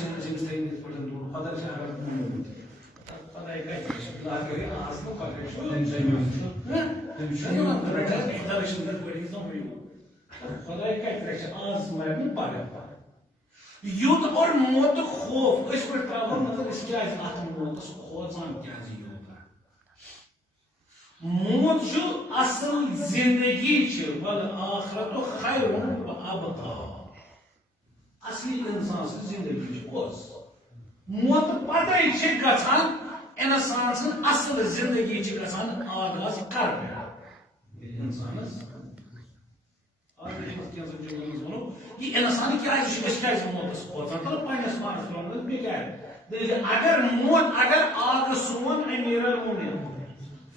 چھنہٕ أمِس تھٲیِو یِتھ پٲٹھۍ دوٗر خۄدا چھِ اگر خۄداے کَتہِ چھِ لاگٲیِو آز نہٕ پَگاہ چھُ خۄداے کَتہِ رَچھِ آز مَرِ نہٕ پَگاہ یوٗت اور موتُک خوف أسۍ پٲٹھۍ ترٛاوو مطلب أسۍ کیٛازِ اَتھ موتَس کھوژان کیٛازِ یوٗتاہ موت چھُ اصل زندگی چھِ بل آخرت خیر و ابقا اصلی انسان سٕنٛز زندگی چھِ پوٚز موت پتے چھِ گژھان انسان سٕنٛز اصل زندگی چھِ گژھان آغاز کر پٮ۪ٹھ انسانس یہ انسان کیٛازِ چھُ أسۍ کیٛازِ موتس کھوژان تہٕ پننِس پانس پٮ۪ٹھ بیٚیہِ کیٛازِ اگر موت اگر آگ سون امیر المومنین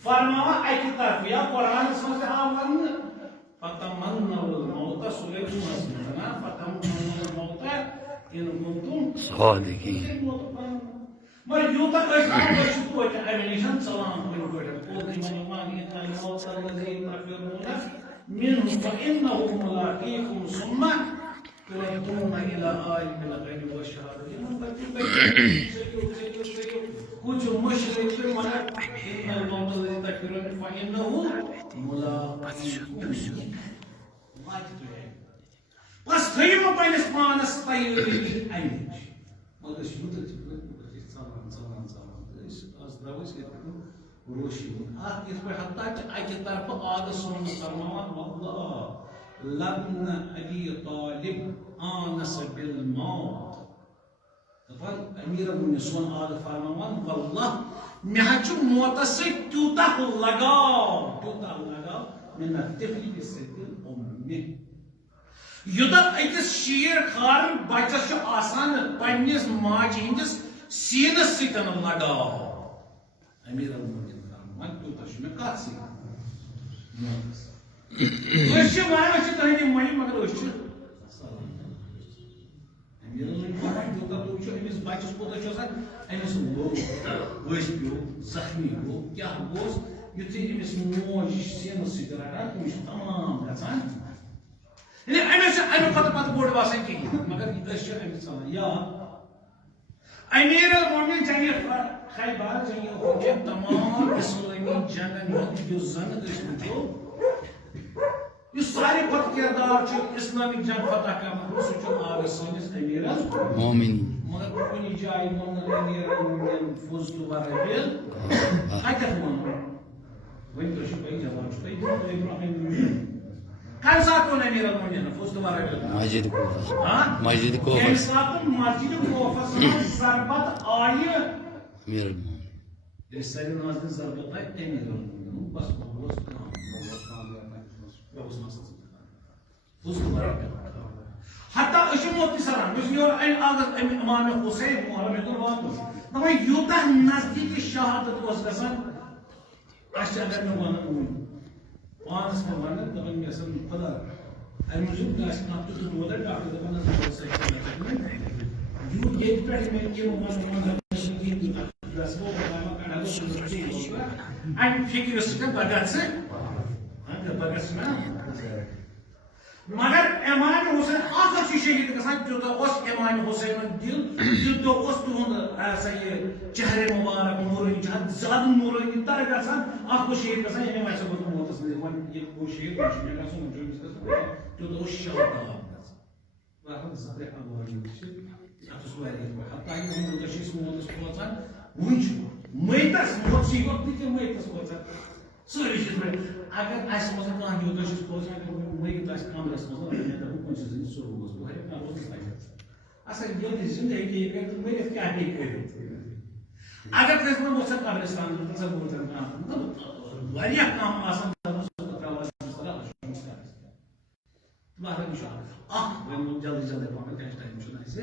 فرماوا اکہِ طرفہٕ یا قرآنس منٛز تہِ آو وننہٕ فتمنوا الموت سورہ رومس منٛز نا فتمنوا الموت ان کنتم صادقین مگر یوٗتاہ أسۍ چھِ توتہِ امہِ نِش ژلان کُنہِ پٲٹھۍ قُل لمن یمانیہ الموت الذی تفرون منه فانه ملاقیکم ثم تردون الى عالم الغیب والشہادة کچھ مشرق مگر ان الموت الذی تفرون فانه ملاقیکم بس تھٲیِو پننِس پانس تیٲری امِچ مگر أسۍ یوٗتاہ ژلان آز درٛاو أسۍ یِتھ پٲٹھۍ روشنی اکھ یِتھ پٲٹھۍ حتیٰ کہِ اکہِ طرفہٕ آگہٕ سون فرماوان واللہ لبن ابی طالب آنس بالموت دپان امیر المومنین سون آگہٕ فرماوان واللہ مےٚ حظ چھُ موتس سۭتۍ تیوٗتاہ لگاو من الطفل بصدر امه یوٗتاہ أکِس شیر کھار بچس چھُ آسان پننِس ماجہِ ہٕنٛدِس سیٖنس سۭتۍ لگاو امیر المومنین فرماوان تیوٗتاہ چھُ مےٚ کتھ سۭتۍ موتس أسۍ چھِ ونان أسۍ چھِ تُہنٛدِ مٔنی مگر أسۍ چھِ امیر المومنین فرماوان تیوٗتاہ تُہۍ وٕچھِو أمِس بچس کوٗتاہ چھُ آسان أمِس لوٚگ ؤسۍ پیوٚو زخمی گوٚو کیٛاہ گوٚوس یُتھُے أمِس موج سیٖنس سۭتۍ رٹان تٔمِس چھُ تمام گژھان یعنی أمِس چھُ اَمہِ کھۄتہٕ پتہٕ بوٚڑ باسان کِہیٖنۍ مگر أسۍ چھِ أمِس ژلان یا امیر المومنین جنگِ خیبر جنگِ احد تمام اسلٲمی جنگن ہُنٛد یُس زن أسۍ وٕچھو یُس ساروی کھۄتہٕ کِردار چھُ اسلٲمی جنگ فتح کرنُک سُہ چھُ آگے سٲنِس امیر المومنین مگر کُنہِ جایہِ ووٚن نہٕ امیر المومنین فُزتُ وربِل کتٮ۪تھ ووٚن وۄنۍ تُہۍ چھِو بیٚیہِ جواب چھُ تۄہہِ دیُت برونٛہہ کمہِ ساتہٕ ووٚن امیر المومنین فُزتُ وربِل مسجد کوفس ییٚمہِ ساتہٕ مسجد کوفس منٛز ضربت آیہِ امیر المومنین ییٚلہِ سٲری ناظریٖن ضربت آیہِ امیر المومنین بس اوس کام حتى اشمو تسران مش يور اين اغز امام حسين محرم يقول واپس دپان یوٗتاہ نزدیٖک شہادت اوس گژھان اَسہِ اگر مےٚ ونان پانس مےٚ ونان دپان مےٚ سا خۄدا امہِ موٗجوٗب آسہِ کانٛہہ تیُتھ دود ڈاکٹر دپان یوٗت ییٚتہِ پٮ۪ٹھ مےٚ یِم ونان امہِ فِکرِ سۭتۍ بغٲر ژٕ مگر امام حسین اکھ چھُ شہید گژھان تیوٗتاہ اوس امام حسینُن دِل تیوٗتاہ اوس تُہُنٛد ہسا یہِ چہرے مُبارک نوٗرٲنی چھُ زیادٕ نوٗرٲنی تر گژھان اکھ اوس شہید گژھان ییٚمہِ وجہ سۭتۍ گوٚو موتس نزدیٖک وۄنۍ ییٚلہِ گوٚو شہید وۄنۍ چھُ مےٚ گژھُن وۄنۍ چھُ أمِس گژھُن تیوٗتاہ اوس شاداب گژھان زبرِ عوٲری چھِ اتھ اوس واریاہ حتیٰ یہِ ووٚنمُت چھِ أسۍ موتس کھوژان وٕنۍ چھُ مٔیتس موتسٕے یوت نہٕ کینٛہہ مٔیتس کھوژان سٲری چھِ اگر اَسہِ منٛز کانٛہہ یوٗتاہ چھُس کھوژان مٔیِت آسہِ کمرس منٛز مےٚ دپان کُنہِ چیٖزن سورُے گوٚژھ بہٕ ہٮ۪کہٕ نہٕ روزُن تتہِ اصل ییٚلہِ زندگی کرِ تہٕ مٔرِتھ کیٛاہ ہیٚکہِ کٔرِتھ اگر کٲنٛسہِ ووٚن بہٕ چھُس قبرستان ژٕ بوٗزن کانٛہہ واریاہ کم آسان اکھ وۄنۍ جلدی جلدی پہم کیٛازِ ٹایم چھُنہٕ اَسہِ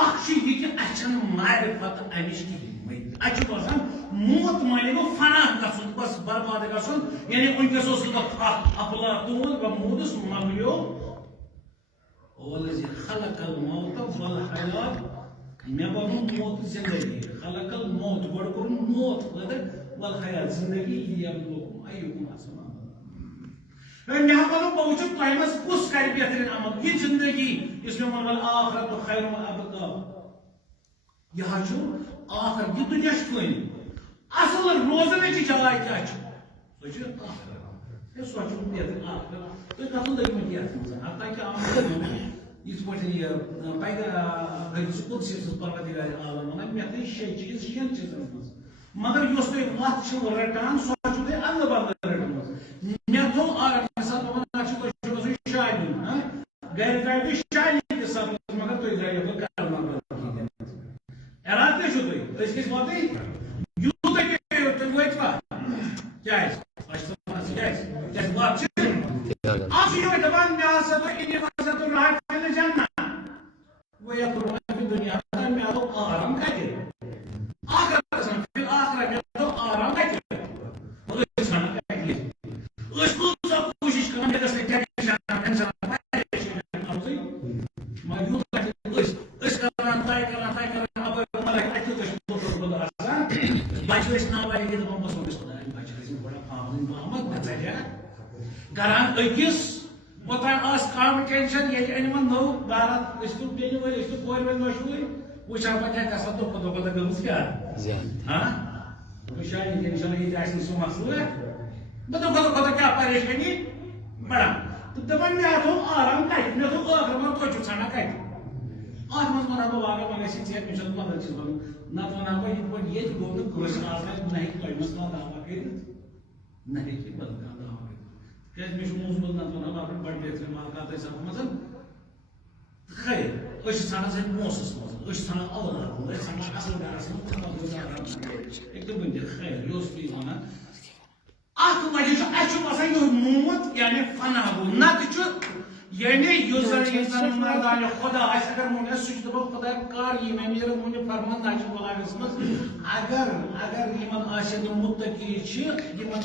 اکھ چھُ یہِ کہِ اَسہِ چھنہٕ معرفت امِچ کِہیٖنۍ مٔیِت اَسہِ چھُ باسان موت مانے گوٚو فنا گژھُن بس برباد گژھُن یعنی وٕنکیٚس اوس افلاطون وموٗدس مۄکلیو والذی خلق الموت والحیات مےٚ بنوو موت زندگی خلق الموت گۄڈٕ کوٚرُن موت پٲدٕ والحیات زندگی لیبلوکُم ایُکُم احسنُ عملا مےٚ بنوو بہٕ وٕچھٕ تۄہہِ منٛز کُس کرِ بہتریٖن عمل یہِ زندگی یُس مےٚ ووٚن والآخرۃ خیر وابقا یہ آخر یہ دنیا فانی اصل روزن کی جائے کیا سوچو آخر سوچو آخر تھی کتن لگمت یہ حتیٰ کہ آمد اس پہ پیغام قدسی پروردگار عالم ونان مے تھے 6 چیز 6 چیزن مز مگر اس تھی وت رٹان سو تھی ادل بدل رٹمت مے تھو مثال ونان شالی گھر گاڑی شالی کے ساتھ مگر تھی درائیو بہ کرنا اراد کیا تھی اس کس وات یوت تھی وتوا کیا وات آپ یہ دپان مے ہسا تو ان وجہ تو راہ جانا وہ یہ دنیا میں تو آرام کتنے آخر پھر آخر میں تو آرام کتنے کوشش کرنا گران اکس اوتان کم ٹینشن یہ ان نو بارات اس بیل ول اس کور ول مشہور وچھا پتہ کسا تو پتہ گمس کیا ہاں وچھا ٹینشن یہ اس سو مسئلہ بدو بدو کیا پریشانی بڑا تو دپن میں تو آرام کٹ میں تو آخر میں تو چھنا کٹ آج من منا تو واقع مگر سی چیز میں چلو مگر چیز بنو نہ تو نہ کوئی پر یہ گو تو کوش آسان نہیں کوئی مسئلہ دعوا کر نہیں کہ بلکہ دعوا کر کہ میں موز بولنا تو نہ اپنے بڑے بہتر مالکات ہے سب مثلا خیر اس سنہ سے موسس موسس اس سنہ اولاد اس سنہ اصل دارس ایک تو بندے خیر یوس بھی ہونا آخ وجہ اچھو بسا یہ موت یعنی فنا گو نت یعنی یوزر انسان مردان خدا اس اگر مونہ سجد بہ خدا کار یہ میں میرے مونہ فرمان ناجی بلاگس مز اگر ایمان آشد متقی چھ ایمان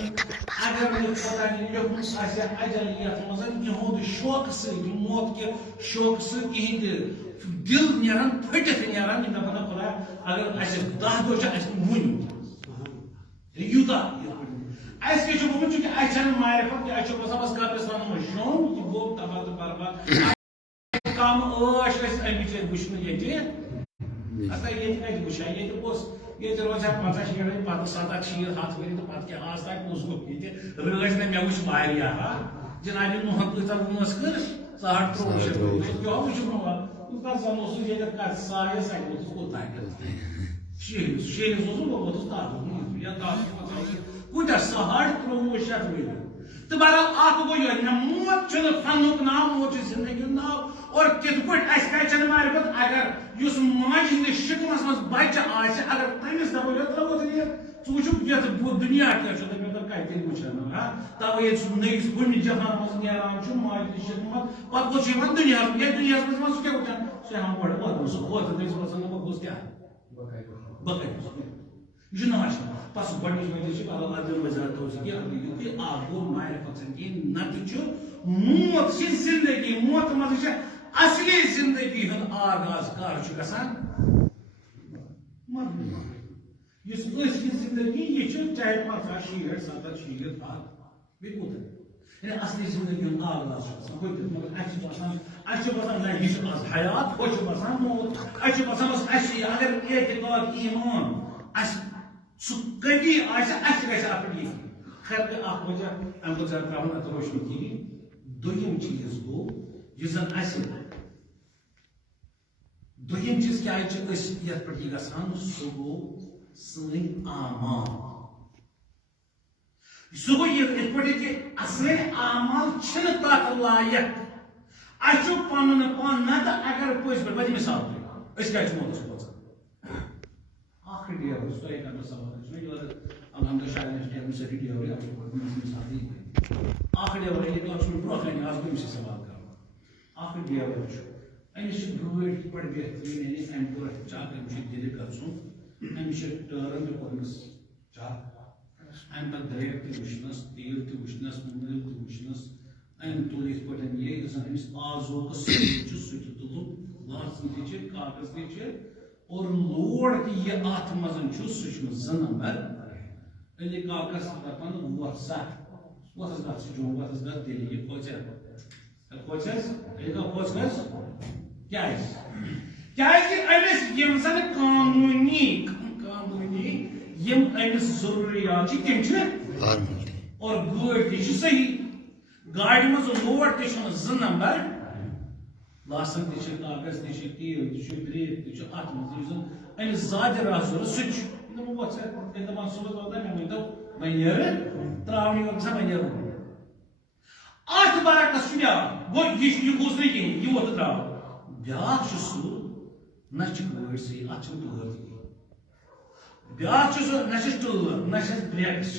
اگر خدا نے لوگ اسے اجل یت مز یہود شوق سے موت کے شوق سے کہند دل نیران پھٹت نیران ان بنا خدا اگر اس 10 دو چھ اس مون یوتا اس کے جو بچوں کہ اچھن معرفت کہ اچھو بس بس قبرستان میں شوم کہ وہ تباہ برباد کام اوش اس امیچ گشن یہ اتا یہ کہ گشا یہ تو بس یہ تو روزہ 50 شیر پتہ 7 شیر ہاتھ وری تو پتہ کیا آس تک اس کو یہ رلش نے میں وچ ماریا جناب محمد تا ونس کر 3 جو وچ نو اس کا زمو سے یہ کا سایہ سایہ اس کو تا شیر وہ تو تا یا تا کوتا سہار 3 شت وری تو بہرحال آپ کو یہ موت چھ فنک نام موت زندگی نام اور تت پہ اس کا معرفت اگر اس ماج ہند شکمس مز بچہ آس اگر تمس دپو یہ ترو یہ وچو یہ دنیا کیا مے دپ کتنے وچھان توے نئیس گنڈ جہان مز نیران ماج شکمت پتہ گوس دنیا یہ دنیا مز کیا وچھان سہ ہم بڑ وات سہ وات تمس وسان بہت کیا بقائی یہ ناش پس گۄڈنِچ وجہ چھ اللہ تعالیٰ وزارت توسیع کہ آپ کو معرفت سنگی نت موت چھ زندگی موت مز اصلی زندگی ہند آغاز کر گسان مرنے اس اصلی زندگی یہ چاہے 50 شیر 70 شیر یعنی اصلی زندگی ہند آغاز مگر اچھے بسان نہ یہ آج حیات وہ بسان موت اچھے بسان اگر اعتقاد ایمان سہ کبھی آس اپنی خیر اخ وجہ ام وجہ تراؤن ات روشنی کی دویم چیز گو یہ زن دویم چیز کیا یت پہ یہ گسان سہ گو سن اعمال سہ گو یہ پہ کہ سن اعمال چھن تک لائق اچھو پن پان نت اگر پز پہ بڑی مثال اس کیا موتس پوچھا آخر ڈیور اس تو ایک سوال الحمد شاید سے ڈیور مثال آخر ڈیور یہ برو کن آج تم سے سوال کر آخر ڈیور امس گٲڑۍ پڑ بہترین یعنی ام پور چاک ام دل گھن امس ٹٲرن تہ کورمس چاک ام پتہ دریک تہ وچھنس تیل تہ وچھنس مُبلیل تہ وچھنس ام تل یت پٲٹھۍ یہ زن امس آزو سہ تہ تلُن لاسن تہ کاغذ تہ اور لوڑ تہ یہ ات مزن سہ 2 نمبر علی کاغذ دپان ووت سا ووتس گژھ جوم ووتس گژھ دِلہِ یہ کھوژس علی کا کھوژ گژھ کیٛازِ کہ أمِس یم زن قانونی یم امس ضروریات تم اور گاڑی تہ صحیح گاڑی مز لوڈ تہ زٕ نمبر لاسن تہ کاغذ تہ تیل تہ بریک تہ ات مز امس زیادہ راہ ضرورت سہ دپان صبح واتان مے ؤنتو وۄنۍ نیرٕ تراونی یوت گژھان وۄنۍ نیرو ات برعکس چھُ بیاکھ گوٚو یہِ گوٚژھ نہٕ کِہیٖنۍ یہِ ووت تراو بیاکھ چھُ سُہ نہ چھِ گٲڑۍ صحیح اتھ چھُنہٕ ٹٲر تہِ کِہیٖنۍ بیاکھ چھُ سُہ نہ چھس ٹٲر نہ چھس بریکس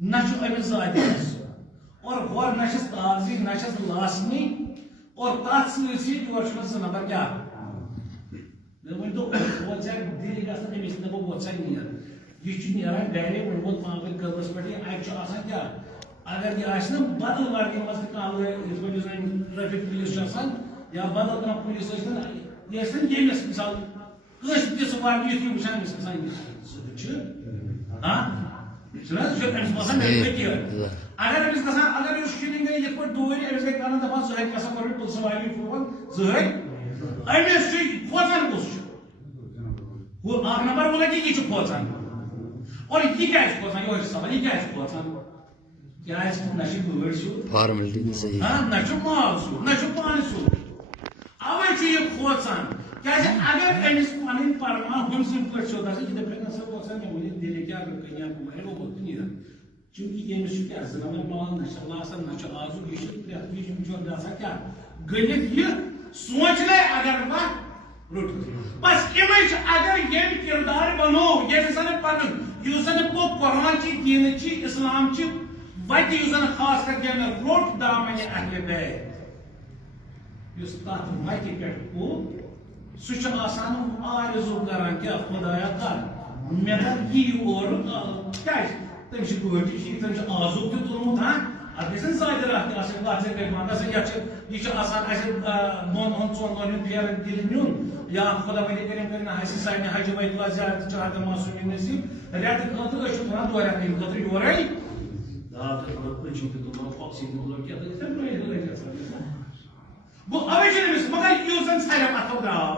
نہ چھُ أمِس زیادٕ اور ہور نہ چھس کاغذی نہ چھس لاسنی اور تتھ سۭتۍ سۭتۍ یورٕ چھُ مےٚ زٕ نمبر کیٛاہ مےٚ ؤنۍتو وۄنۍ ژےٚ دِلہِ گژھان أمِس دپو وۄنۍ ژٕ نیر یہ نیران گرِ ووٚنمُت پانٛژھ قدمس پٮ۪ٹھ یہِ اَتہِ چھُ آسان کیٛاہ اگر یہِ آسہِ نا بدل ورگی منٛز تہِ کانٛہہ یِتھ پٲٹھۍ یُس زن ٹریفک پُلیٖس چھُ آسان یا بدل کانٛہہ پُلیٖس ٲسۍتن یہِ ٲسۍتن ییٚمِس مِثال کٲنٛسہِ تِژھ ورگی یُتھُے وٕچھان أمِس گژھان ژٕ چھُ چھُنہ یہِ چھُ أمِس باسان مےٚ گٔے کیٛاہ اگر أمِس گژھان اگر یُس شیٖرِنۍ گٔے یِتھ پٲٹھۍ دوٗرِ أمِس گٔے کران دپان زٕ ہَتہِ گژھان کوٚر پٕلسہٕ والی فون زٕ ہَتہِ أمِس چھُ کھوژان کُس چھُ ہُہ اکھ نمبر ووٚنُکھ کہِ یہِ چھُ کھوژان اور یہ کیا ہے کھوژان یہ سوال یہ کیا ہے کھوژان کیا ہے نہ چھ گٲڑۍ سیود فارملٹی صحیح ہاں نہ چھ مال سیود نہ چھ پان سیود اوے چھ یہ کھوژان کیا اگر امس پنن پرمان ہم سن پٲٹھۍ سیود آسہِ یہِ دپہِ نہ سا کھوژان مےٚ ؤنِو دِلہِ کیٛاہ کنیا کُمارِ وہ ہوت نیران چونکہ ییٚمِس چھُ کیٛاہ زٕ نمبر پٮ۪وان نہ چھِ لاسان نہ چھُ آزُک یہِ چھُ پرٛٮ۪تھ وِزِ بِچور گژھان کیٛاہ گٔنِتھ یہِ سونٛچنے اگر بہٕ بس امچ اگر یم کردار بنو یہ زن پن یُس زن قرآن چی دین چی اسلام چی وتہِ یُس زن خاص کر یم روٹ دامن اہل بیت یُس تتھ وتہِ پٮ۪ٹھ پوٚک سُہ چھُ آسان آرزوٗ کران کیٛاہ خۄدایا کر مےٚ کر یی اورٕ کیٛازِ تٔمِس چھِ گٲڑۍ تہِ ٹھیٖک تٔمِس چھُ آزُک تہِ تُلمُت ہاں اتھ گژھِ نہٕ زیادٕ راہ تہِ آسٕنۍ کتھ ژےٚ گٔے ونٛدس یتھ چھِ یہِ چھُ آسان اسہِ دۄن دۄہن ژۄن دۄہن ہُنٛد پھیرٕ دِلہِ نیُن یا خدا ولی کریم کرن اَسہِ سانہِ حجہِ بیت اللہ زیارت چار معصوٗمین نصیٖب رٮ۪تہٕ خٲطرٕ أسۍ چھِ تُلان 2 رٮ۪تھ ییٚمہِ خٲطرٕ یورے دال تہِ تُلو پٔچِم تہِ تُلو پۄکسِی تہِ تُلو کیٛاہ تہٕ یِتھَے پٲٹھۍ لٔگۍ گژھان گوٚو اَوے چھِ أمِس مگر یُس زن ژھرٮ۪م اَتھو درٛاو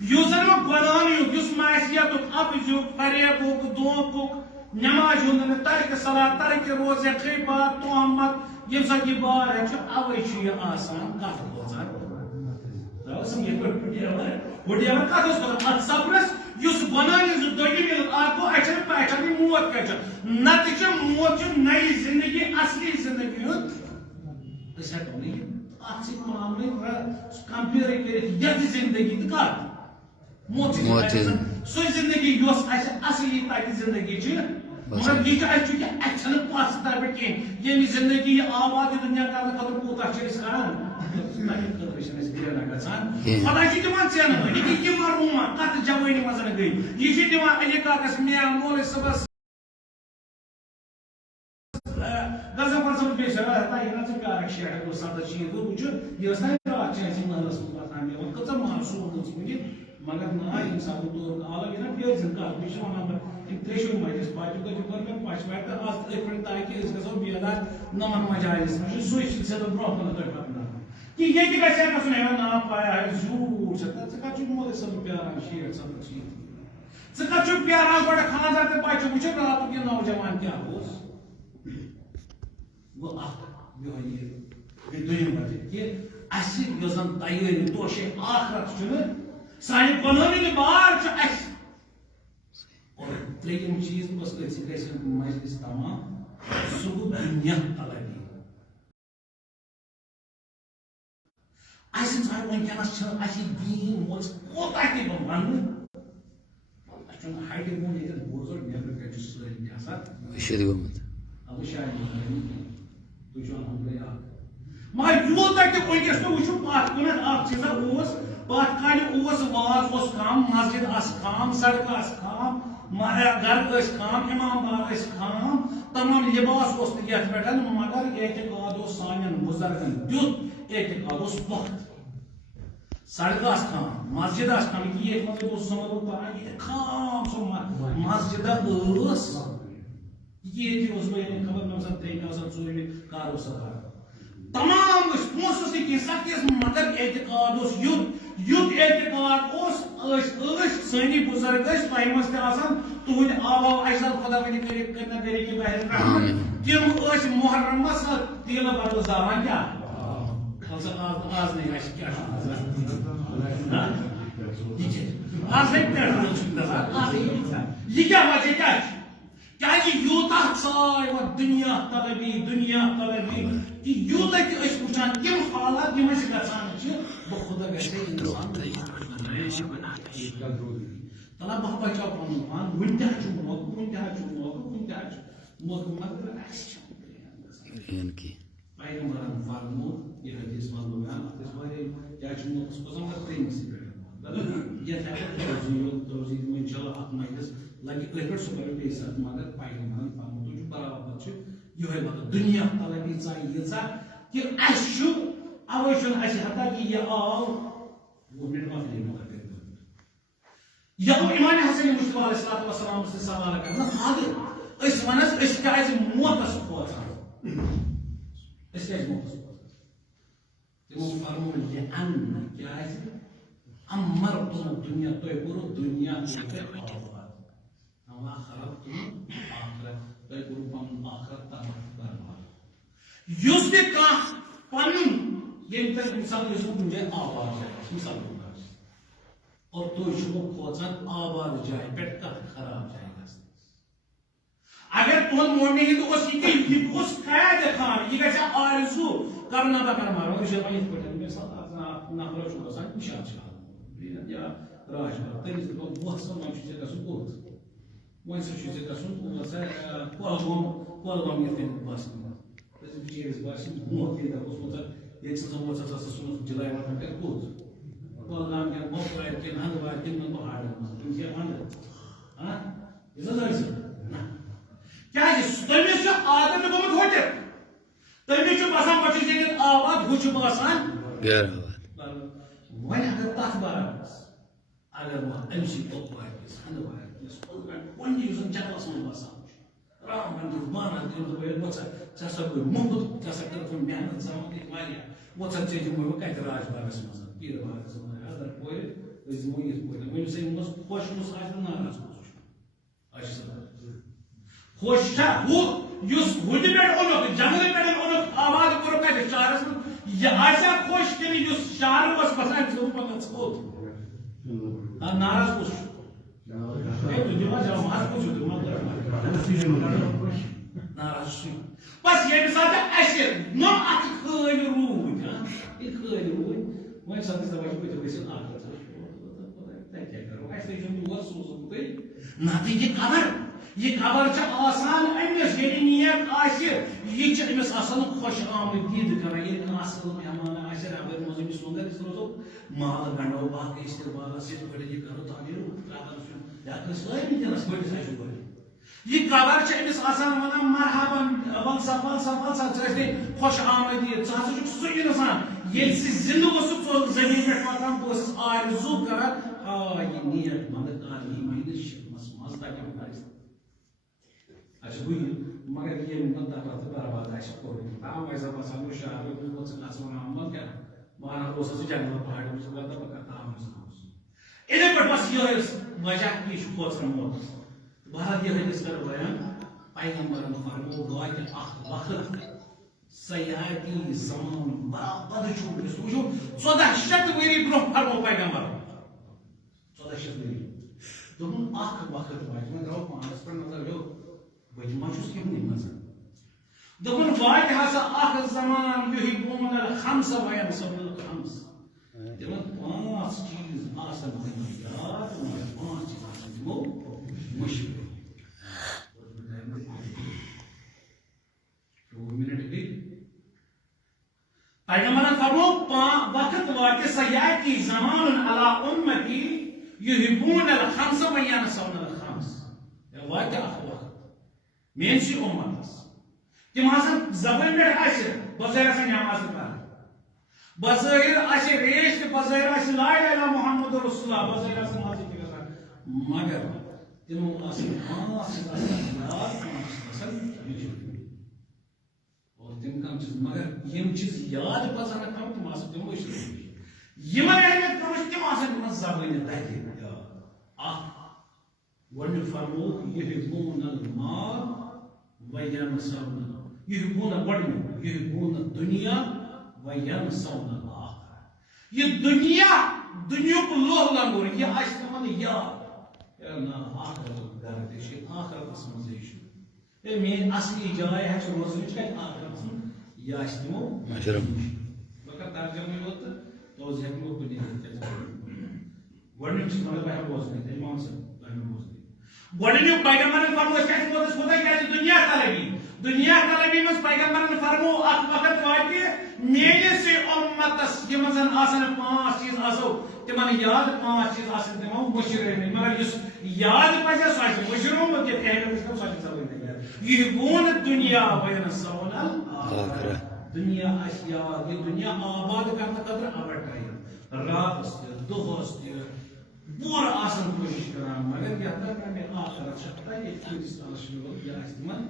یُس زن وۄنۍ غۄلامِیُک یُس معصیتُک اَپزیُک فریبُک دھوکُک نٮ۪مازِ ہُنٛد نہٕ ترکہِ صلات ترکہِ روزے خیبات تہمت ییٚمہِ ساتہٕ یہِ بار ہٮ۪تھ چھُ اَوے چھُ یہِ آسان کتھ کھوژان وڈیور کتھ کھوژان اتھ سفرس یُس بنٲوِتھ زٕ دوٚیِم ییٚلہِ اکھ گوٚو اَسہِ چھَنہٕ پہچان یہِ موت کَتہِ چھِ نتہٕ چھِ موت چھُ نَیہِ زندگی اصلی زندگی ہُنٛد أسۍ ہٮ۪کو نہٕ یہِ اتھ سۭتۍ معاملہٕ کمپیٲرٕے کٔرِتھ یتھ زندگی تہٕ کتھ موت سۄ زندگی یۄس اَسہِ اصلی تَتہِ زندگی چھِ مگر یہ اَسہِ چھُ کہِ اَسہِ چھَنہٕ پَژھ تَربہِ کِہیٖنۍ ییٚمہِ زندگی یہِ آباد یہِ دُنیا کرنہٕ خٲطرٕ کوٗتاہ چھِ أسۍ کران تَمہِ خٲطرٕ چھِنہٕ أسۍ بیرا گژھان خۄدا چھُ دِوان ژینہٕ یہِ کہِ مرحوٗما کتھ جوٲنی منٛز گٔے یہِ چھُ دِوان علی کاکَس مےٚ مولوی صٲبس غزل پنٛژاہ بیٚیہِ چھِ تۄہہِ نا ژٕ بیٛاکھ شیٹھ گوٚو 17 شیٖن گوٚو وٕچھو یہِ ٲس نا راتھ چھِ اَسہِ محلس منٛز وۄتھان مےٚ ووٚن کۭژاہ معصوٗم ٲس وٕنہِ مگر نا ییٚمہِ ساتہٕ بہٕ تور آو یہِ نا بیٚیہِ کَتھ بیٚیہِ چھِ وَنان بہٕ أمۍ ترٛیشوٕے مجلس پاٹی کٔر مےٚ پَشوارِ تہٕ آز أتھۍ پٮ۪ٹھ تاکہِ أسۍ گژھو بیدار نَمَن مجالِس منٛز چھُ سُے سِلسِلہٕ برونٛہہ کُن تۄہہِ پَکناوان کہِ ییٚتہِ گژھِ ہا گژھُن ہے نا پایا ہے زیوٗٹھ چھِ ژٕ کَتھ چھُکھ مولوی صٲبَس پیاران 60 70 شیٖن ژٕ کَتھ چھُکھ پیاران گۄڈٕ خانٛدار تہٕ بَچہِ وٕچھو راتُک یہِ نوجوان کیٛاہ اوس گوٚو اکھ یِہوٚے یہِ گٔے دوٚیِم وجہ کہِ اَسہِ یۄس زن تیٲری توشے آخرت چھُنہٕ سانہِ بنٲومٕتۍ بار چھُ اَسہِ اور ترٛیٚیِم چیٖز بس أتھۍ گژھِ مجلس تمام سُہ گوٚو دُنیا طلبی اَسہِ ژاے وٕنکٮ۪نس چھِ اَسہِ دیٖن موز کوتاہ تہِ بہٕ وَنہٕ اَسہِ چھُنہٕ ہَٹہِ بۄن ییٚتٮ۪ن بوزو نٮ۪برٕ کَنہِ چھُ سٲری آسان شاید گوٚمُت اَوٕ شاید تُہۍ چھِو الحمدُللہ مگر یوٗتاہ تہِ وٕنکٮ۪س تُہۍ وٕچھِو پَتھ کُنتھ اکھ چیٖزا اوس پَتھ کالہِ اوس واز اوس کَم مسجد آسہٕ کَم سڑکہٕ آسہٕ کَم گرٕ ٲسۍ کَم اِمام بار ٲسۍ کَم تمام لِباس اوس نہٕ یَتھ پٮ۪ٹھ مگر اعتقاد اوس سانٮ۪ن بُزرگن دیُت اعتقاد اوس پۄختہٕ سڑکہٕ آسہٕ کَم مسجد آسہٕ کَم یہِ ییٚتہِ منٛز اوس سُمَرُن پَران ییٚتہِ خام سُہ مسجِدہ ٲس ییٚتہِ اوس بہٕ ییٚلہِ خبر مےٚ آسان 3 مےٚ آسان 4 کر اوس پَران تمام ٲسۍ پونٛسہٕ اوس نہٕ کینٛہہ سختی ٲس مگر اعتقاد اوس یُتھ اعتقاد اوس سنی بزرگ تہ مز تہند آبا اجداد خدا ونی کرنا گری کی بہر تم محرمس تیل بدل زالان کیا آز نہیں کیا آز یہ کیا وجہ کیا یوتا ثائے دنیا طلبی کہ یوتا کہ وچان تم حالات یم گھان بہ خدا گھے انسان تلا بہ بچاؤ پن پان ون تہ موقع مگر پیغمبرن فرمود یہ حدیث ونو کیا موقع پہ ترمس روزی انشاءاللہ ات مجلس لگہ اتھ پہ سہ بیس مگر پیغمبرن فرمود برابر یہ مطلب دنیا طلبی ژا کہ اوے حتیٰ کہ یہ آو یہ امام حسن مصطفیٰ علیہ السلام سے سوال کرنا فادر اس ونس اس کیا موتس کھوژان اس کیا موتس کھوژان تمو فرمون لأن کیا امرتم الدنیا تو کرو دنیا آباد اما خربتم آخرت تو کرو پن آخرت برباد یس تہ کانٛہہ پنن یم تک مثال کن جائے آباد جائے مثال اور تو کھوژان آباد جائے پہ خراب جائے گا اگر تہد موننے یہ قید خان یہ گھر آرزو کرنا بکر مارو یہ پہ مثال نفر گھان نشان یا راج تمس وقت سا وی ژے گھن کوت وی سا ژے گھن کۄلگوم یہ بس بچیرس باسہِ موت یہ دپس یہ سن جلائی وٹن پہ کوت کۄلگام کٮ۪ن کۄپوارِ کٮ۪ن ہندوارِ کٮ۪ن پہاڑن منٛز تِم چھِ ونٛدٕ یہِ زن کیٛازِ تٔمِس چھُ عادت گوٚمُت ہوٚٹِتھ تٔمِس چھُ باسان بہٕ چھُس ییٚتٮ۪تھ آباد ہُہ چھُ باسان وۄنۍ اگر تتھ برعکس اگر وۄنۍ أمۍ سٕے کۄپوارِ کِس ہندوارِ کِس کۄلگامہِ یُس زن جنگلس منٛز باسان چھُ رام بنٛدُک بانہ تٔمِس وۄنۍ ژےٚ ہسا گوٚو موٚکُت ژےٚ ہسا کٔرٕتھ وۄنۍ محنت زامُت ییٚتہِ واریاہ ژےٚ دِموے بہٕ کتہِ راج باغس منٛز پیٖر باغس منٛز اگر کورِ أسۍ دِمو یِتھ پٲٹھۍ وۄنۍ یُس أمِس خۄش کُس آسہِ ناراض کُس چھُ خوش چھا ہُہ یُس ہُتہِ پٮ۪ٹھ اوٚنُکھ جنگلہٕ پٮ۪ٹھ اوٚنُکھ آباد کوٚرُکھ کتہِ شہرس منٛز یہِ آسیا خوش کِنہٕ یُس شہرٕ اوس بسان أمِس دوٚپ پگاہ ژٕ کوٚت ناراض کُس چھُ تُہۍ دِوا جواب ماز کُس چھُ ناراض سُے بس ییٚمہِ ساتہٕ اَسہِ نوٚم اکھ خٲلۍ روٗدۍ یہِ خٲلۍ روٗدۍ وۄنۍ ساتہٕ أسۍ دپان چھِ بہٕ گٔژھِتھ آخرت تتہِ کیٛاہ کرو اَسہِ تھٲیزیو یور سوٗزُن تُہۍ نتہٕ یہ خبر چھِ آسان أمِس ییٚلہِ نیک آسہِ یہِ چھِ أمِس آسان خۄش آمدید کران ییٚلہِ کانٛہہ اصٕل مہمان آسہِ ربٲرۍ منٛز أمِس سُنٛد أسۍ روزو مال گنٛڈو باقٕے استقبالس یِتھ پٲٹھۍ یہِ کرو تعمیٖر ترٛاوان چھُ یا کٲنٛسہِ لٲگۍ وٕنکٮ۪نس بٔڑِس ہا چھُ گۄڈٕ یہ خبر چھِ أمِس آسان ونان مرحبا ول سا ژٕ ٲسۍ مےٚ خۄش آمدید ژٕ ہسا چھُکھ سُہ اِنسان ییٚلہِ ژٕ زِندٕ اوسُکھ ژٕ زٔمیٖن پٮ۪ٹھ واتان بہٕ اوسُس آرزوٗ کران یہِ نیک بنٛدٕ کر یی میٲنِس شِکمس منٛز تاکہِ بہٕ کرٕ اچھا مگر یہ تتھ برباد آسہِ کوٚرمُت تام آسہِ باسان بہٕ شہر ژٕ گژھ ونان کیٛاہ بہرحال اوس سُہ جنگل پہاڑ بہٕ کرٕ تام اِتھے پٲٹھۍ بس یِہوٚے وجہ یہِ چھُ کھوژان موتس بہرحال یہ حدیث کر بیان پیغمبرن فرمود واتہِ اکھ وقت سیاتی زمان برابر چھُ أسۍ وٕچھو 1400 ؤری برونٛہہ فرمو پیغمبر 1400 ؤری دوٚپُن اکھ وقت واتہِ وۄنۍ درٛاو پانس پٮ۪ٹھ مطلب یو بہٕ ما چھُس کِہنٕے منٛز دوٚپُن واتہِ ہسا اکھ زمان یُحبون الخمس وینسون الخمس تِمن 5 چیٖز آسان تِمن یاد مگر 5 چیٖز آسان تِمو مشکل پیغمبرن فرمو وقت واتہِ سیاتی زمان علی امتی یحبون الخمس وینسون الخمس واتہِ اکھ وقت میٲنۍ امتس تِم ہسا زبٲنۍ پٮ۪ٹھ آسہِ بظٲہر آسن نماز پران بظٲہر آسہِ ریش تہِ بظٲہر آسہِ لا اله الا محمد رسول اللہ بظٲہر آسہِ نماز تہِ گژھان مگر تِمو آسن 5 چیٖز آسان یاد 5 آسان اور تِم کم چیٖز مگر یِم چیٖز یاد پزن کم تِم آسن تِم مشکل یمن اہمیت تروش تم آسان تمن زبان دہی گۄڈنیُک فرمووُکھ یحبون المال وینسون یحبون گۄڈنیُک یحبون الدنیا وینسون الآخرہ یہ دنیا دنیاک لوہ لنگور یہ آسہِ تمن یاد نا آخرتُک گرٕ تہِ چھُ آخرتس منٛزٕے چھُ میٲنۍ اصلی جاے ہا چھِ روزنٕچ کتہِ آخرتس منٛز یہِ آسہِ تِمو بہٕ کرٕ ترجمہٕ یوت تہٕ توز ہیٚکہٕ نہٕ بہٕ کُنہِ گۄڈنیُک چھُ مگر بہٕ ہیٚکہٕ بوزنٲیِتھ اِمام صٲب بہٕ ہیٚکہٕ بوزنٲیِتھ گۄڈنیُک پیغمبرن فرمو أسۍ کیازِ ووت أسۍ کوتاہ کیازِ دُنیا طلبی منٛز پیغمبرن فرمو اکھ وقت واتہِ میٲنِس اُمتس یِمن زن آسن پانٛژھ چیٖز آسو تِمن یاد پانٛژھ چیٖز آسن تِمو مٔشرٲومٕتۍ مگر یُس یاد پزِ سُہ آسہِ مٔشرومُت یہِ اہمیت سۄ چھِ زبٲنۍ یحبون الدنیا وینسون الآخرہ دنیا آسہِ یاد یہِ دنیا آباد کرنہٕ خٲطرٕ اوَر ٹایم راتس تہِ دۄہس تہِ پوٗرٕ آسان کوٗشش کران مگر یتھ تک مےٚ آخرت چھِ پتہ ییٚتہِ کۭتِس کالس چھُ یہِ آسہِ تِمن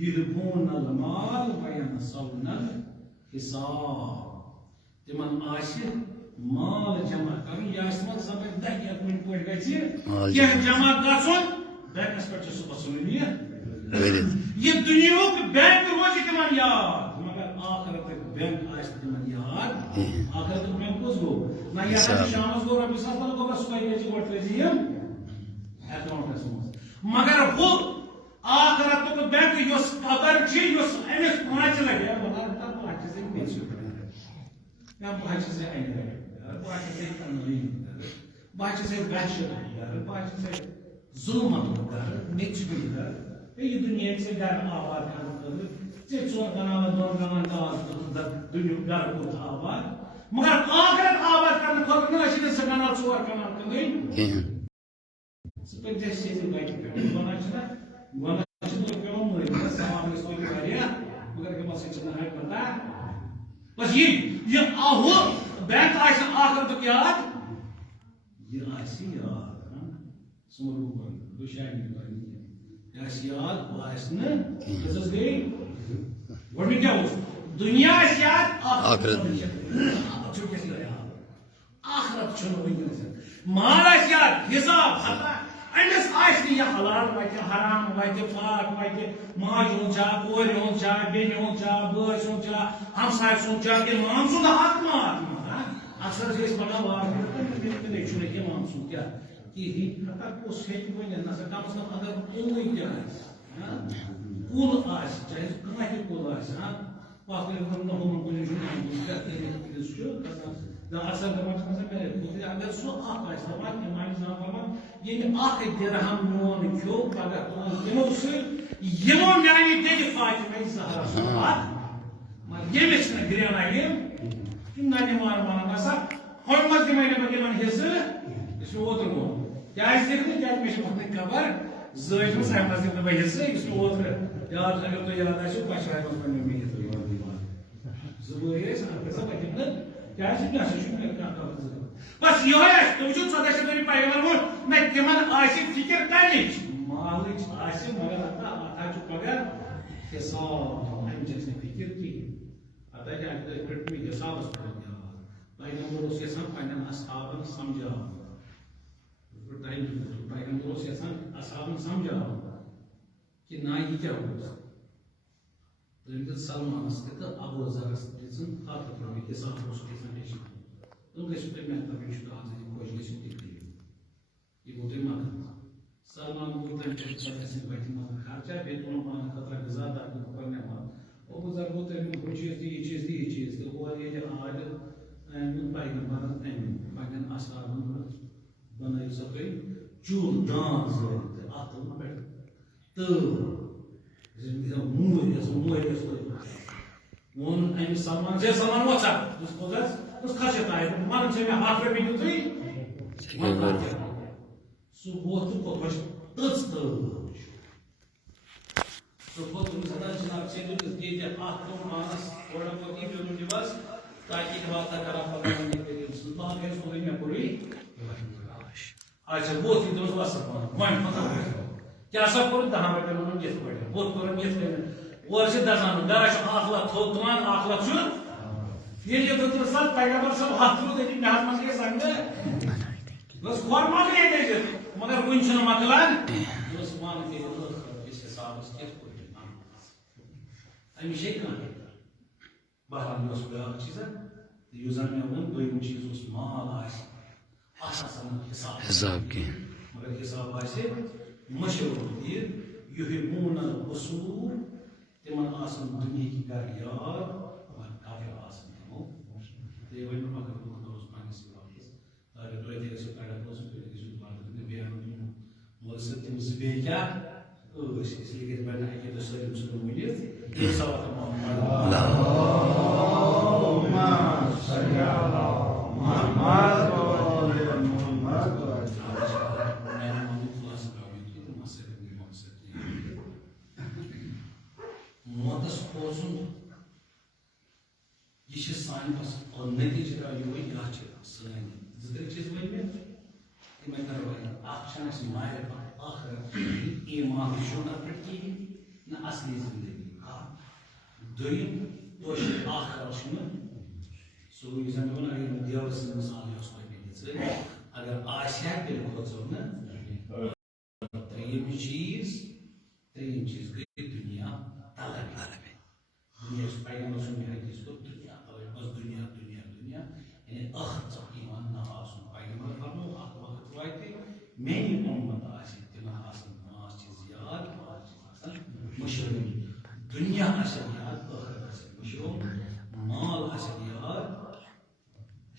یحبون المال وینسون الحساب تِمن آسہِ مال جمع کرُن یہِ آسہِ تِمن زبٲنۍ دہی یتھ کُنہِ پٲٹھۍ گژھِ کینٛہہ جمع گژھُن بینکس پٮ۪ٹھ چھُ صُبحس ژھٕنُن یہِ دُنیہُک بینک روزِ تِمن یاد مگر آخرتُک بینک آسہِ تِمن یاد آخرتُک بینک کُس گوٚو نہ یہِ شامس گوٚو رۄپیہِ ساس تل گوٚو صُبحٲے گژھِ گۄڈٕ تھٲیزِ یِم اکاونٹس منٛز مگر ہُہ آخرتُک بینک یۄس قبر چھِ یۄس أمِس پانٛژِ لٹہِ بہٕ چھُس اَنہِ گرِ بہٕ چھُس کَنٛگنہٕ بہٕ چھُس وحشت گرٕ بہٕ چھُس ظُلمتُک گرٕ مےٚ چھُ گرٕ یہِ دُنیا ژےٚ گرٕ آباد کرنہٕ خٲطرٕ ژےٚ ژور کنالن دۄن کنالن کاغذ دُنیُک گرٕ کوٚرُتھ آباد مگر آخرت آباد کرنہٕ خٲطرٕ نہ ٲسۍ نہٕ زٕ کنال ژور کنال کٕنٕنۍ ژٕ پٔکۍ زِ سیٚزِ وَتہِ پٮ۪ٹھ وَنان چھِنہ وَنان چھِ پیوان مٲرِتھ سامان ٲسۍ توتہِ واریاہ مگر یِمن سۭتۍ چھِنہٕ ہَے پتہ بس یہِ ہُہ بینک آسہِ آخرتُک یاد یہِ آسہِ یاد ژوٗنٛٹھۍ گۄڈٕ شامہِ گۄڈٕ یہِ آسہِ یاد ہُہ آسہِ نہٕ کٔژَس گٔے گۄڈنیُک کیٛاہ اوس دُنیا آسہِ یاد آخرت چھُ کیٛاہ یاد آخرت چھُنہٕ وٕنکیٚنس مال آسہِ یاد حساب ہتا أمِس آسہِ نہٕ یہِ حلال وَتہِ حرام وَتہِ پاک وَتہِ ماجہِ ہُنٛد چھا کورِ ہُنٛد چھا بیٚنہِ ہُنٛد چھا بٲے سُنٛد چھا ہمساے سُنٛد چھا اِمام سُنٛد حق ما اتھ اکثر چھِ أسۍ پَکان وارٕ چھُنہٕ اِمام سُنٛد کیٛاہ کِہیٖنۍ ہتا کُس ہیٚکہِ ؤنِتھ نسا کم از کم اگر کُلٕے تہِ آسہِ کُل آسہِ چاہے سُہ کانٛہہ تہِ کُل آسہِ پاکٕے ہُمن کُلٮ۪ن چھُنہٕ اکثر دپان چھِ آسان میرے اگر سُہ اکھ آسہِ دپان اِمام صٲب فرمان ییٚلہِ اکھ دِرہم میون کھیوٚو پگاہ اوٚن تِمو سۭتۍ یِمو میانہِ بیٚیہِ فاطمہ زہرا سُنٛد مگر ییٚمِس چھِنہٕ گرٛینا یِم تِم نہ نِوان وَنان ہسا ہُمہِ منٛز دِمے نہٕ بہٕ تِمن حِصہٕ یُس مےٚ اوترٕ ووٚن کیٛازِ دِکھ نہٕ کیٛازِ مےٚ چھِ پنٕنۍ خبر زٲج منٛز اَمہِ منٛز دِمہٕ نہٕ بہٕ حِصہٕ یُس مےٚ اوترٕ یاد اگر تۄہہِ یاد آسیو پشوارِ منٛز ؤنِو مےٚ یہِ زٕ بٲے ٲسۍ اکھ ٲسا بہٕ دِمہٕ نہٕ کیٛازِ مےٚ ہسا چھُنہٕ مےٚ کانٛہہ کاغذ بس یِہوے آسہِ تُہۍ وٕچھِو 14 پیغمبر ووٚن نہ تِمن آسہِ فِکر کَمِچ مالٕچ آسہِ مگر اتھ چھُ پگاہ حساب اَمہِ چھِ اَسہِ نہٕ فِکر کِہیٖنۍ اتھ آسہِ اَکہِ دۄہ پٮ۪ٹھ مےٚ حسابس پٮ۪ٹھ یاد پیغمبر اوس یژھان پننٮ۪ن اصحابن سمجھاوُن پیغمبر اوس یژھان اصحابن سمجھاوُن کہِ نہ یہِ کیٛاہ اوس تٔمۍ دیُت سلمانس تہِ تہٕ ابوٗ ذرس دِژٕن رۄپیہِ حساب اوس یژھان ہیٚچھُن تِم گٔژھِو تُہۍ مےٚ تَمہِ چھُ آز خۄش گٔژھِو تُہۍ کٔرِو یہِ گوٚو تۄہہِ مگر سلمان گوٚو تَمہِ پٮ۪ٹھ پتہٕ اَسہِ وَتہِ منٛز خرچہ بیٚیہِ تُلُن پانہٕ خٲطرٕ غذا تاکہِ پننہِ ابوٗ ذر گوٚو تٔمۍ ہُہ چیٖز تہِ یہِ چیٖز تہِ یہِ چیٖز تہِ اور ییٚلہِ عادل أنۍ پیغمبرن أنۍ پننٮ۪ن اصحابن بنٲیِو سا تُہۍ چوٗلہٕ دان زٲلِتھ تہٕ اتھ تُل پٮ۪ٹھ تہٕ موٗرۍ ٲس مورِ ٲس ووٚن أمِس سلمانس ہے سلمان ووٚتھ سا دوٚپُس کھوٚت حظ دوٚپُس کھس چھِ تانۍ وَنان چھِ مےٚ 100 رۄپیہِ دِتُے سُہ ووٚتھ تہٕ کھوٚت تٔژ تٲج سُہ کھوٚت تٔمِس ہَتہٕ جِناب ژےٚ دیُتُتھ ییٚتہِ اکھ تِم پانس تھوڑا بہت یہِ دیُتُن دِوس تاکہِ یہِ واتہ کرا پگاہ وۄنۍ کٔرِو سُہ باقٕے ٲس تُلٕے مےٚ کوٚرُے اچھا ووٚتھ یہِ دوٚپُس وَسا وۄنۍ پتہ کیٛاہ سا کوٚر 10 رۄپین ووٚنُن یِتھ پٲٹھۍ ہُتھ کوٚرُن یِتھ کٔنۍ اورٕ چھِ دَزان گرا چھُ 1 لَچھ تھوٚد تُلان 1 لَچھ چھُ یہ تو سب پیغمبر صاحب ہاتھ رو دیتی میں ہاتھ مانگے سنگے بس خوار مانگے دیتے مگر کوئی چھنا مکلان بس مان کے اس حساب اس کے کوئی ہمیشہ کہاں ہے بہرحال یہ اس بیاق چیز ہے یہ زن میں ون دویم چیز اس مال آئے آسان حساب کی مگر حساب آئے مشہور دیر یحبون القصور تمن آسان دنیا کی گر یار اور کافر آسان تمو یہ وہی مگر لوگ دوست پانی سے واپس اگر تو ایک سے پیدا کرو تو ایک سے دوبارہ تو بیان مولسد تم زبی کیا اس لیے کہ بنا ہے کہ تو سارے مسلم ملیت یہ صلوات محمد اللهم صل على محمد وعلى محمد موتس پوزن یہ سان بس نتیجہ یہ سن زر چیز ون میں کرو ماہر آخر ایمان شونر پہ کہین نہ اصلی زندگی دویم توش آخر سو یہ زن اگر دیور سن مثال اگر آسیا تیل کھوژو نا تریم چیز گئی دنیا طلب دنیا پیغمبر سن حدیث کو دنیا طلب بس دنیا دنیا دنیا یعنی اخت ایمان نہ آسن پیغمبر فرمو اخ وقت وایتے میری امت آسی تمہ آسن پانچ چیز یاد پانچ چیز آسن مشروم دنیا آسن یاد آخرت آسن مشروم مال آسن یاد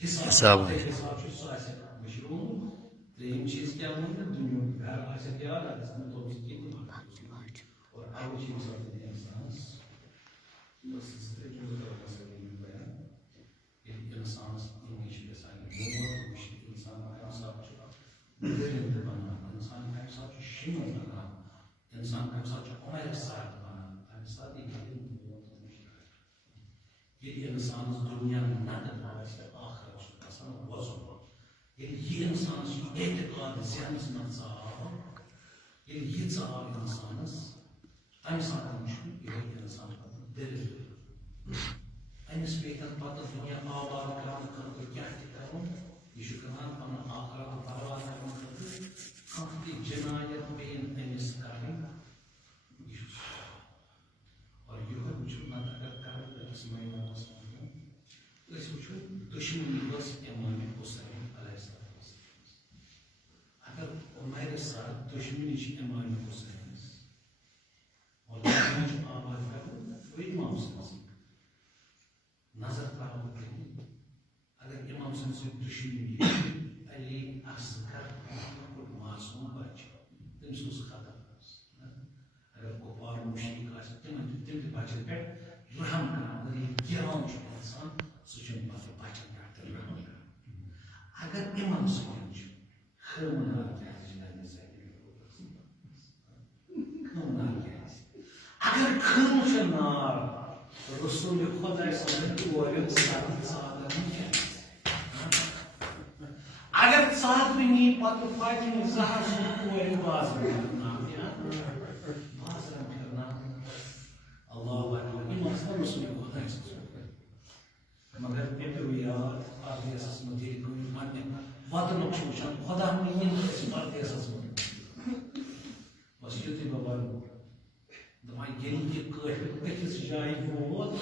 حساب آسن مشروم تریم چیز کیا ہوتا ہے دنیا گھر آسن یاد آسن تو بھی کی اور اول چیز ہوتی ہے انسان بس اس طرح جو ہے بیان یہ انسان انگلش کے ساتھ موت انسان کا ساتھ چلا بنا انسان کا ساتھ شیمو بنا انسان کا ساتھ عمر ساتھ بنا ساتھ یہ انسان دنیا میں نہ سے آخر قسم وضو یہ انسان اعتقاد ذہن سے نہ یہ ثواب انسانس تمہ سات یہ انسان دل امس پیتن پتہ دنیا آباد کرنے خاطر کیا کرو یہ کران پن آخرت پرواہ کرنے خاطر کانٛہہ تہِ جنایت پین امس کرن اور یہ وچھو نہ اگر کرو اس مہینس اس وچھو دشمنی بس امام حسین علیہ السلام اگر عمر ساتھ دشمنی امام حسین اور آباد کرو وہ امام سن نظر پاؤ اگر امام سن سے دشمنی علی اصغر معصوم بچ تم سوز خطر اگر کفار مشرک تم بچن پہ رحم کران اگر یہ گران انسان سہ بچن پہ رحم کران اگر امام سن خرمنار اگر خرم نار رسول خدا اگر سات نی پتہ فاطمہ زہرا سن باز اللہ اکبر یہ رسول خدا مگر پیو یاد پردیسس مجھے وطن وچان خدا پردیسس بس یتھے بابا دپان ییٚلہِ یہِ کٲفر أکِس جایہِ ووت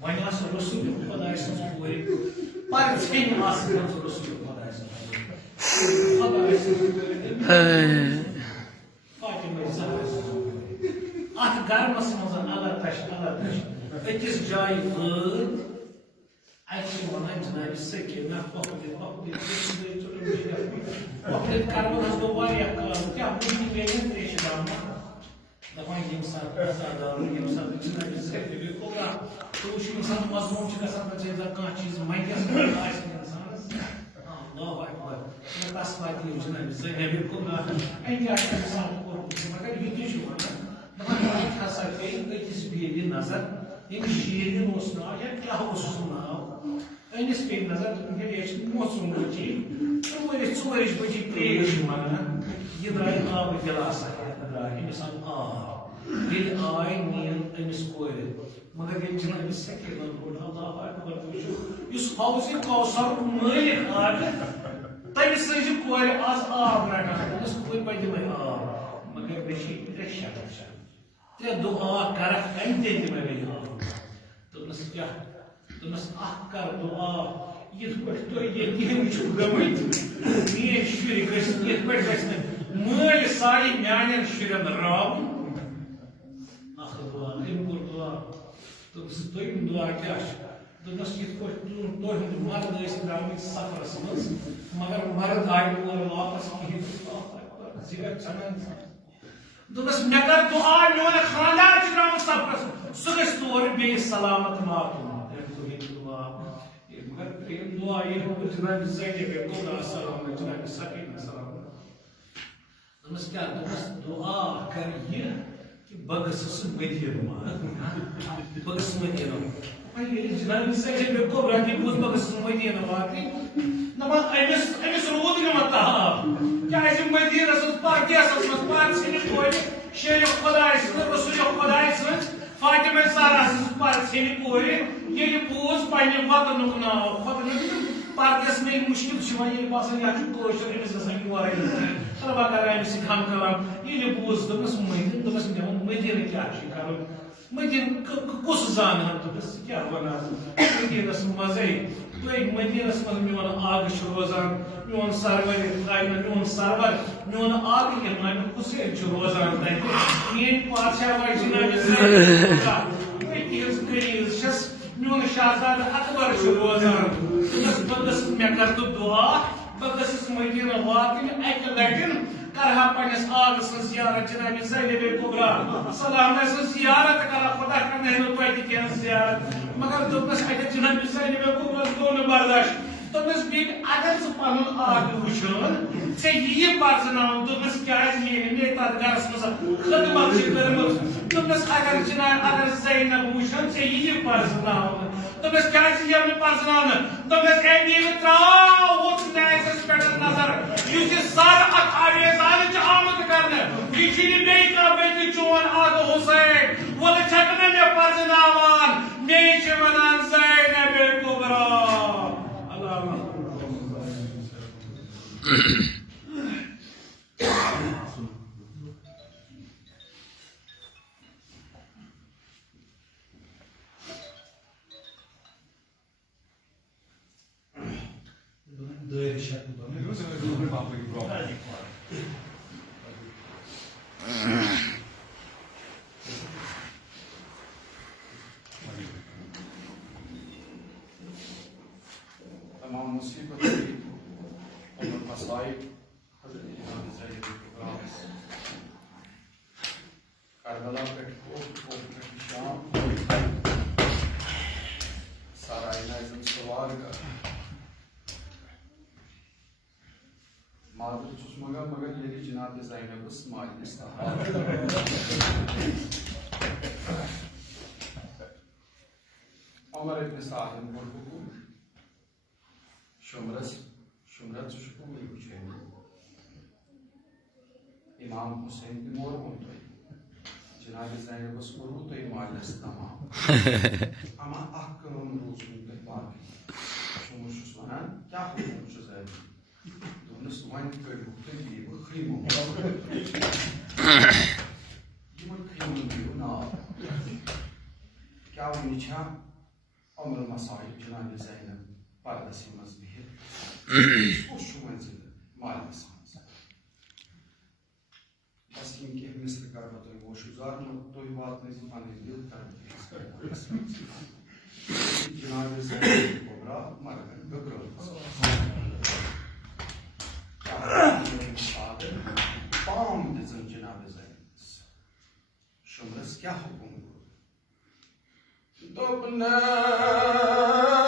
وۄنۍ آسہٕ رسول خۄداے سٕنٛز کورِ پرژھیٚنۍ آسہٕ رسول خۄداے سٕنٛز خۄداے سٕنٛز فاطمہ زہرا سٕنٛز اتھ گرمس منٛز الگ تش أکِس جایہِ وٲتۍ اَتہِ چھِ وَنان جناب سکیٖنہ پۄپھلہِ کرون حظ گوٚو واریاہ کال کیٛاہ وٕنہِ پیٚیہِ ترٛیشہِ دامہ دپان یم سات ازادار یم سات جناب سکیٖنہ کوبرا تو وٕچھ انسان مضموٗن چھُ گژھان پتہٕ ییٚلہِ کانٛہہ چیٖز منٛگس آسہِ انسانس اللہ اکبر تس واتہِ یم جناب زینب کوبرا اَتہِ کیٛاہ چھُ انسان کوٚرمُت مگر یہِ تہِ چھُ وَنان دپان اَتہِ ہسا پیٚیہِ أکِس بیٚنہِ نظر ییٚمِس شیٖرِن اوس ناو یا کیٛاہ اوسُس ناو أمِس پیٚیہِ نظر دوٚپُن ہے یہِ چھِ موسم بٔچی ژورِش بٔجی ترٛیش چھِ منگان یہِ درٛاے آبہٕ گِلاسا درٛاے أمِس آو آب دل آئی نین امس کور مگر یہ جناب سکینہ روڈ اللہ اکبر وچھو اس حوض کوثر مالک آج تمس سج کور آز آب رٹان اس کور پہ دمے آب مگر بشی ترے شرط ترے دعا کرکھ کم تیل دمے بے آب دوپنس کیا دوپنس اخ کر دعا یہ پہ تو یتیم چھو گمت مین شر گھس یہ پہ گھس مال ساری میان شرن راب اخ دعا ام کور دعا دوپنس دویم دعا کیا دوپنس یہ پہ تہند مرد ٲسۍ درامٕتۍ سفرس منٛز مگر مرد آیہِ نہٕ اور واپس کِہیٖنۍ زِگر ژھنان دوپنس مےٚ کر دعا میون خاندار چھُ درامُت سفرس سُہ گژھِ تور بیٚیہِ سلامت واتُن مگر دعا یہ جناب زینب کبریٰ سلام جناب سکینہ سلام دوپنس کیا دوپنس دعا کر یہ کہ بہٕ گژھس مدینہ بہٕ گژھس مدینہ جناب زینب کبریٰ تہِ بوٗز بہٕ گژھس مدینہ واتٕنۍ دپان أمِس روٗد نہٕ وۄنۍ تاب کیازِ مدینس منٛز پردیسس منٛز پتہٕ ژھٕنہِ کورِ شیرِ خۄداے سٕنٛز رسوٗلِ خۄداے سٕنٛز فاطمہ زہرا سٕنٛز پتہٕ ژھٕنہِ کورِ ییٚلہِ بوٗز پننہِ وطنُک ناو پردیس میں مشکل چھُ ییٚلہِ باسان یہِ چھُ کٲشُر أمِس گژھان یورے تہٕ بہٕ کرٕ أمِس سۭتۍ ہم کلام ییٚلہِ بوٗز دوٚپنس مدینہ دوٚپنس مےٚ ووٚن مدینہ کیٛاہ چھُ کرُن مدینہ کُس زانہٕ دوٚپنس ژٕ کیٛاہ ونان مدینس منٛزے تُہۍ مدینس منٛز میون آگہٕ چھُ روزان میون سرور میون سرور میون آگہٕ امام حسین چھُ روزان تتہِ میٲنۍ پادشاہ واے جناب تُہۍ تِہنٛز گریٖز چھس میون شہزاد اکبر چھُ روزان دوٚپنس بہٕ گٔژھٕس مےٚ کر تہٕ دعا بہٕ گٔژھٕس مدینہ واتٕنۍ اکہِ لٹہِ کرہا پننس آگہٕ سٕنٛز زیارت جناب زینب کبریٰ سلام سٕنٛز زیارت کرہا خدا کرنٲیِو توتہِ کینٛہہ زیارت مگر دوٚپنس اتہِ جناب زینب کبریٰ گوٚو نہٕ برداشت دوٚپنس بیٚیہِ اگر ژٕ پنُن آگہٕ وٕچھان ژےٚ ییہِ پرزٕناوُن دوٚپنس کیازِ مے تتھ گرس منٛز خدمت چھِ کٔرمٕژ دوٚپنس اگر جناب اگر زینب وٕچھان ژےٚ ییہِ پرزٕناونہٕ دوٚپنس کیازِ یِیو نہٕ پرزٕناونہٕ دوٚپنس اے نیٖرِو تراو ہُتھ نیزس پٮ۪ٹھ نظر یُس یہِ سر اکھ آویزان چھُ آمُت کرنہٕ یہِ چھُ نہٕ بیٚیہِ کانٛہہ بٔلکہِ چون آگہٕ حُسین وۄنۍ چھکھ نہٕ مےٚ پرزٕناوان مے چھِ ونان زینب کبریٰ تمام مصیبتیں اور مصائب حضرت امام زینب کبریٰ کربلا پہ کوفہ شام سارائے ناظم سوال کا معذرت چھس مگر ییٚلہِ جناب زینبس ماجہِ عمر ابن سعد کوٚر حکم شمرس ژٕ چھُکھ وٕنہِ وٕچھٲنی امام حسین تہِ مورمُت تۄہہِ جناب زینبس کوٚروٕ تۄہہِ مالس تمام اما اکھ کٲم روٗزوٕ تۄہہِ باقٕے شمر چھُس ونان کیٛاہ حکم چھُ زینب دوٚپنس وۄنۍ کٔرِو تُہۍ دِیِو خیمہٕ یِمن خیمن دِیِو ناو کیٛاہ وۄنۍ چھا عمر مصائب جناب زینب پردسٕے منٛز بِہِتھ کُس چھُ وۄنۍ زِندٕ مالس منٛز بس یِم کینٛہہ مِثرٕ کرٕ بہٕ تۄہہِ گوشگزار تُہۍ واتنٲیزِ پنٕنۍ دِل کرٕ جناب زینب کبریٰ مرگن بگرٲومٕژ پام دِژٕن جناب زینبس شمرس کیٛاہ حکم گوٚو دوٚپنس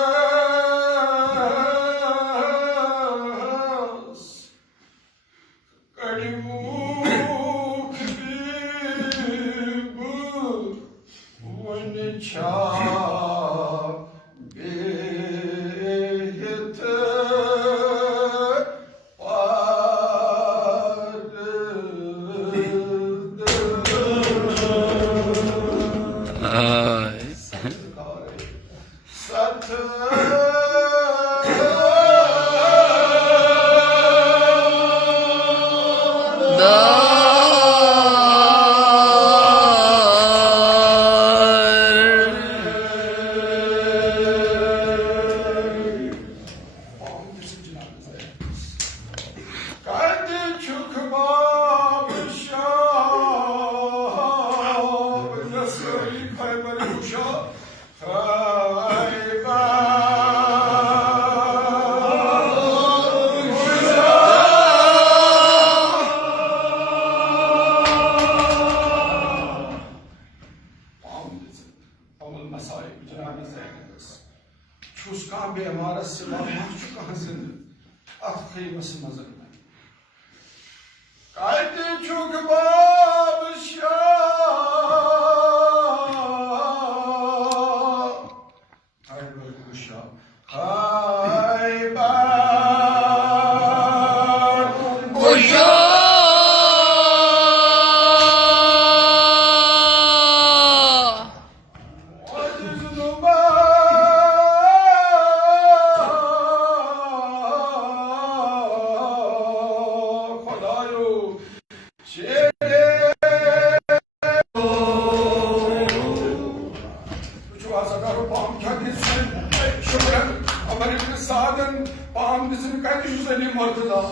kıyması mazırına. Kaydı çok bamış ya. Kayber kuşa. Kayber kuşa. Bizim kaç yüzelim ortada.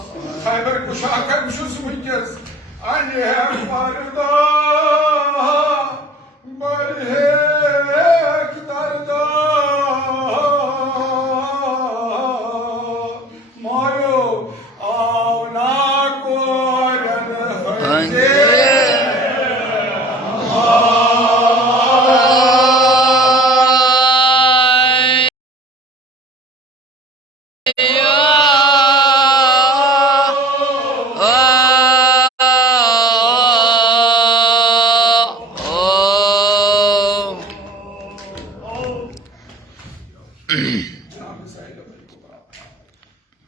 Kayber kuşağı kaymışız mı kez? Aynı her varda, bari hektarda. Mayo, avna koyan hıncı.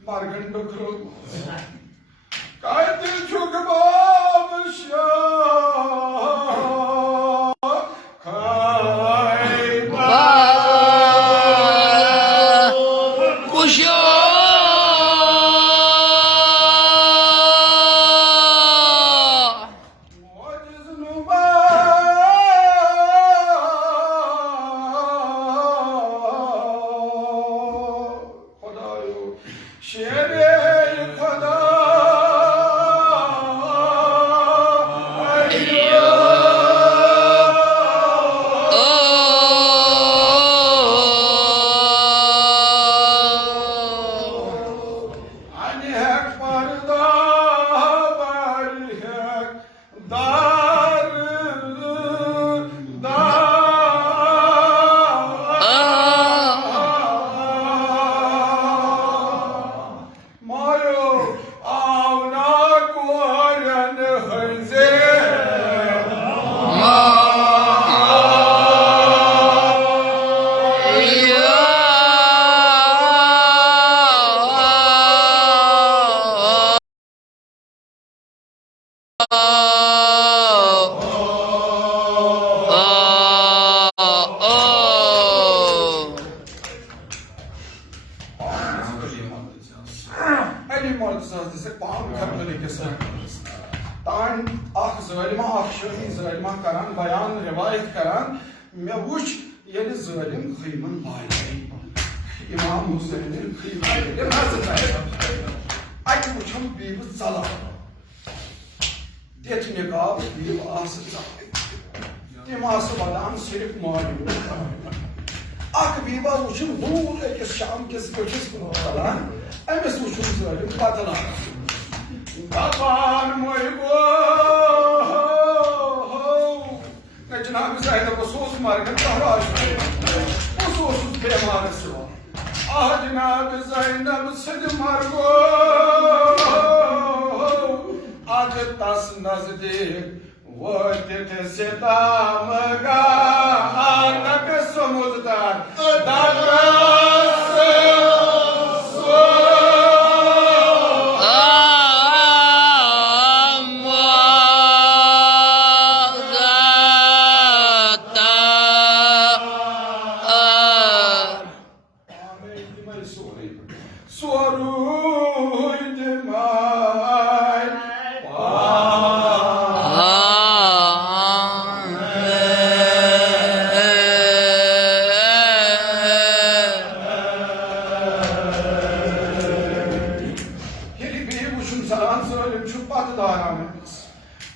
Margın bakırıl. Kaydı çok bamış ya. Kayber kuşa. karan, bayan, rivayet karan, mevuç yeni zalim kıyımın bayrağı. İmam Hüseyin'in kıymayla nasıl Ay uçum bir zala. Detmek abi bir asıl zala. İması badan sirip malum. Ak bir bal uçum dur ekes şam kes köşes bunu falan. Emes uçum zalim batala. Kapan moybo. Ne Cenab-ı Said'e bu sos marka tahraş. Bu sosun temanesi var. Ah Cenab-ı Said'e seni margo. Adet tas nazdik. Vötete sedamga. Arda pesomuzdan. Dadası.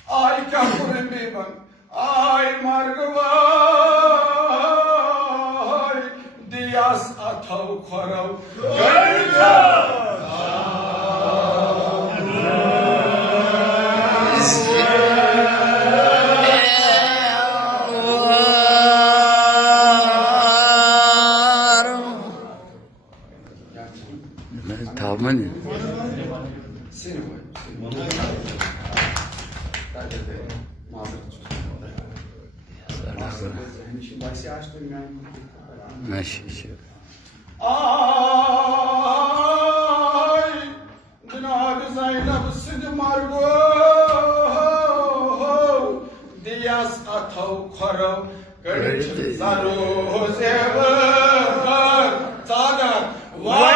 Ay kahkurin biman, ay margvay, diyas atav karav, gayta. Tamam. Seni koy. Ben de mazeret çözüm. Şimdi bahsi açtım yani. Maşallah. Ay, Cenab-ı Zeynep Sidi Margo, Diyas atav karav, Gönül zaru zever, Tada, vay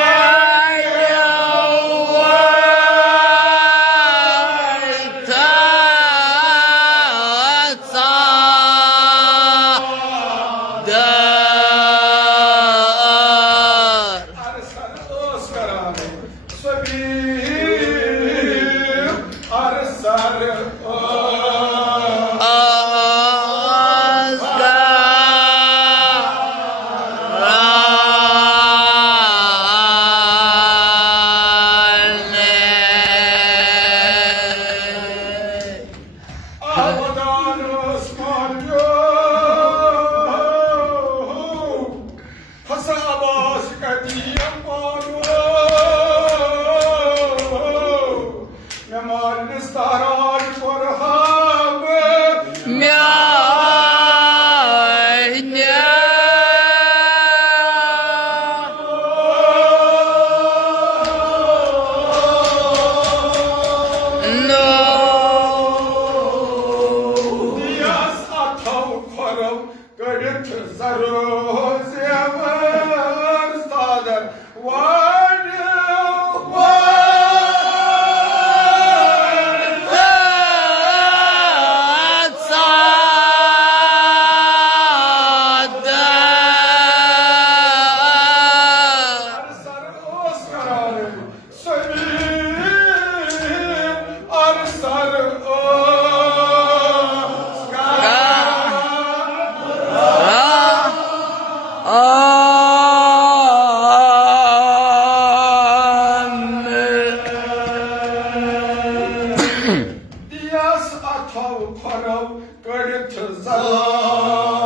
Diyas atav karav, Gönül zaru